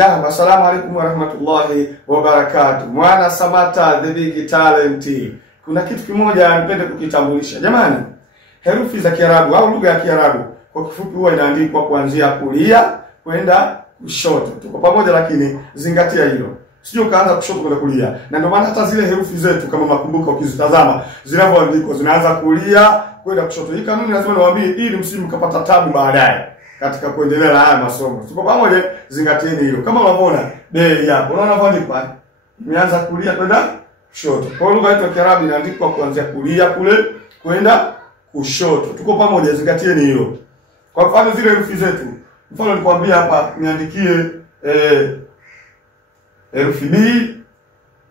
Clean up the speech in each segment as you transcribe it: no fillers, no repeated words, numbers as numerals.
Naam, assalamu alaikum warahmatullahi wabarakatuh. Mwana Samata the big talent. Kuna kitu kimoja nipende kukitambulisha. Jamani, herufi za Kiarabu au lugha ya Kiarabu kwa kifupi huwa inaandikwa kuanzia kulia kwenda kushoto. Tuko pamoja, lakini zingatia hilo. Sio kaanza kushoto kwenda kulia. Na ndio maana hata zile herufi zetu kama makumbuka ukizitazama zinavyoandikwa zinaanza kulia kwenda kushoto. Hii kanuni lazima niwaambie ili msimu kapata tabu baadaye katika kuendelea na haya masomo. Tuko pamoja, zingatieni hilo. Kama unavyoona bei hapo, unaona voandikwa imeanza kulia kwenda kushoto. Kwa hiyo lugha yetu ya Kiarabu inaandikwa kuanzia kulia kule kwenda kushoto. Tuko pamoja, zingatieni hilo. Kwa mfano zile herufi zetu, mfano nilikwambia hapa niandikie herufi B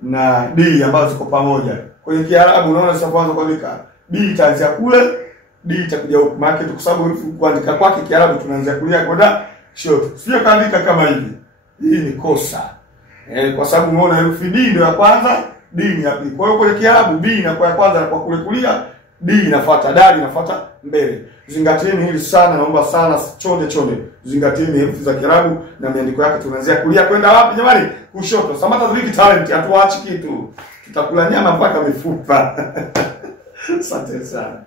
na D ambazo ziko pamoja. Kwa hiyo Kiarabu unaona sasa kwanza kuandika B itaanzia kule, D itakuja huku. Maana kwa sababu herufi kuandika kwake Kiarabu tunaanzia kulia kwenda kushoto. Sio kaandika kama hivi. Hii ni kosa. Kwa sababu unaona herufi D ndio ya kwanza, D ni ya pili. Kwa hiyo kwenye Kiarabu B inakuwa ya kwanza na kwa kule kulia, D inafuata, dali inafuata mbele. Zingatieni hili sana, naomba sana chonde. Zingatieni herufi za Kiarabu na miandiko yake tunaanzia kulia kwenda wapi jamani? Kushoto. Samata the big talent, hatuachi kitu. Tutakula nyama mpaka mifupa. Asante sana.